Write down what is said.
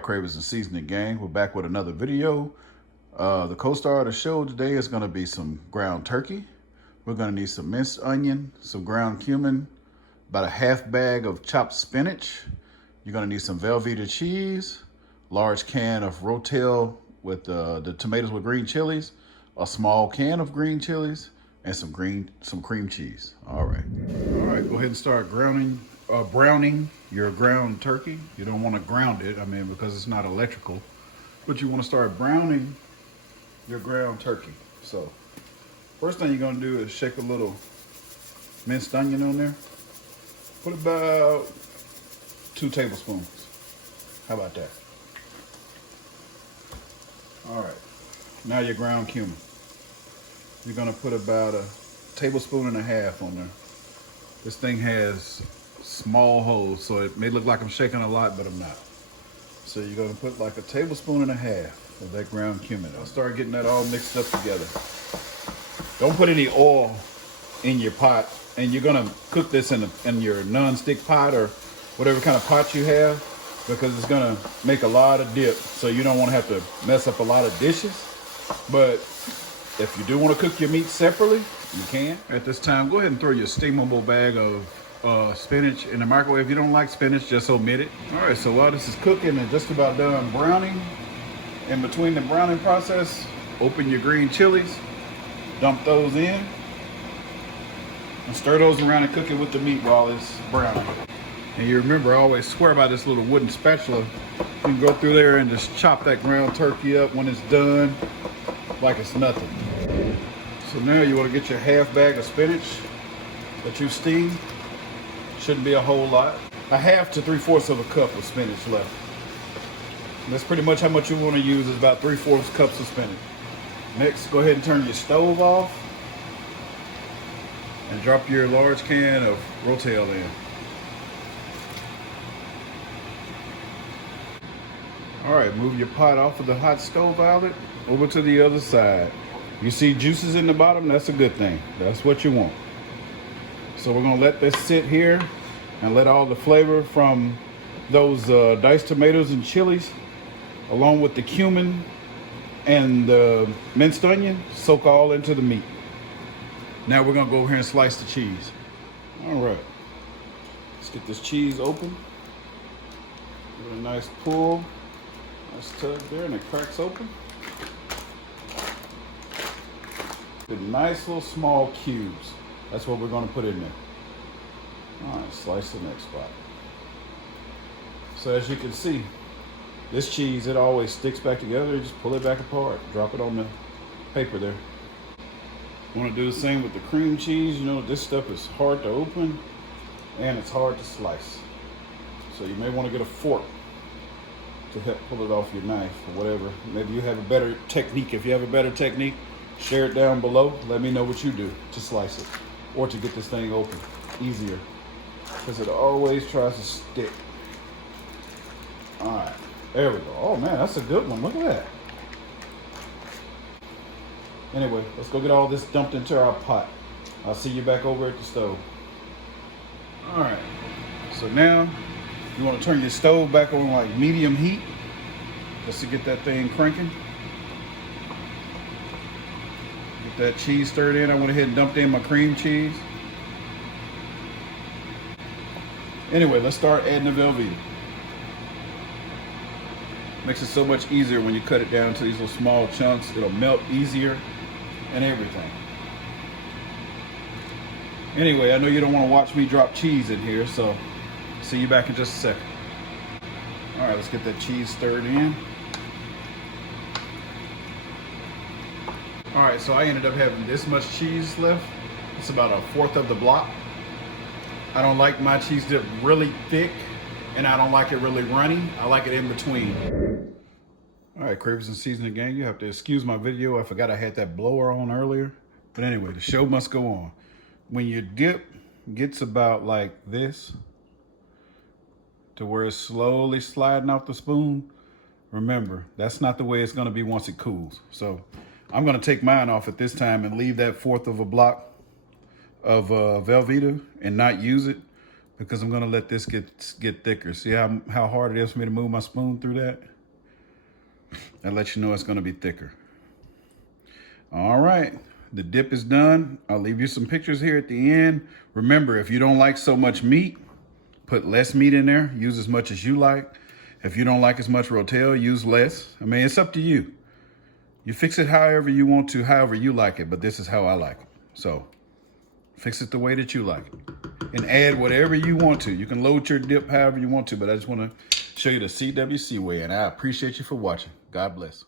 right, Cravings and Seasoning gang, we're back with another video. The co-star of the show today is going to be some ground turkey. We're going to need some minced onion, some ground cumin, about a half bag of chopped spinach. You're going to need some Velveeta cheese, large can of Rotel with the tomatoes with green chilies, a small can of green chilies, and some cream cheese. All right, go ahead and start browning your ground turkey. You don't want to ground it, because it's not electrical, but you want to start browning your ground turkey. So first thing you're going to do is shake a little minced onion on there. Put about 2 tablespoons. How about that? All right, now your ground cumin. You're going to put about 1.5 tablespoons on there. This thing has small holes, so it may look like I'm shaking a lot, but I'm not. So you're going to put like 1.5 tablespoons of that ground cumin. I'll start getting that all mixed up together. Don't put any oil in your pot, and you're going to cook this in your non-stick pot or whatever kind of pot you have, because it's going to make a lot of dip, so you don't want to have to mess up a lot of dishes. But if you do want to cook your meat separately, you can. At this time, go ahead and throw your steamable bag of spinach in the microwave. If you don't like spinach, just omit it. All right, so while this is cooking and just about done browning, in between the browning process, open your green chilies, dump those in, and stir those around and cook it with the meat while it's browning. And you remember, I always swear by this little wooden spatula. You can go through there and just chop that ground turkey up when it's done, like it's nothing. So now you want to get your half bag of spinach that you steamed. Shouldn't be a whole lot. 1/2 to 3/4 cup of spinach left. And that's pretty much how much you want to use, is about 3/4 cups of spinach. Next, go ahead and turn your stove off and drop your large can of Rotel in. All right, move your pot off of the hot stove outlet over to the other side. You see juices in the bottom? That's a good thing. That's what you want. So we're gonna let this sit here and let all the flavor from those diced tomatoes and chilies, along with the cumin and the minced onion, soak all into the meat. Now we're gonna go over here and slice the cheese. All right, let's get this cheese open. Give it a nice pull. Nice tug there, and it cracks open. With nice little small cubes. That's what we're going to put in there. All right, slice the next spot. So as you can see, this cheese, it always sticks back together. You just pull it back apart, drop it on the paper there. Want to do the same with the cream cheese. You know, this stuff is hard to open and it's hard to slice. So you may want to get a fork to help pull it off your knife or whatever. Maybe you have a better technique. If you have a better technique, share it down below. Let me know what you do to slice it or to get this thing open easier, because it always tries to stick. All right, there we go. Oh man, that's a good one. Look at that. Anyway, let's go get all this dumped into our pot. I'll see you back over at the stove. All right, so now you want to turn your stove back on like medium heat just to get that thing cranking. Get that cheese stirred in. I went ahead and dumped in my cream cheese. Anyway, let's start adding the Velveeta. Makes it so much easier when you cut it down to these little small chunks. It'll melt easier and everything. Anyway, I know you don't want to watch me drop cheese in here, so see you back in just a second. All right, let's get that cheese stirred in. All right, so I ended up having this much cheese left. It's about 1/4 of the block. I don't like my cheese dip really thick, and I don't like it really runny. I like it in between. All right, Cravings and Seasoning gang, you have to excuse my video. I forgot I had that blower on earlier. But anyway, the show must go on. When your dip gets about like this, to where it's slowly sliding off the spoon, remember, that's not the way it's gonna be once it cools. So I'm gonna take mine off at this time and leave that 1/4 of a block of Velveeta and not use it, because I'm gonna let this get thicker. See how hard it is for me to move my spoon through that? That lets you know it's gonna be thicker. All right, the dip is done. I'll leave you some pictures here at the end. Remember, if you don't like so much meat, put less meat in there. Use as much as you like. If you don't like as much rotel, use less. I mean, it's up to you. You fix it however you want to, however you like it, but this is how I like it. So fix it the way that you like it. And add whatever you want to. You can load your dip however you want to, but I just want to show you the CWC way, and I appreciate you for watching. God bless.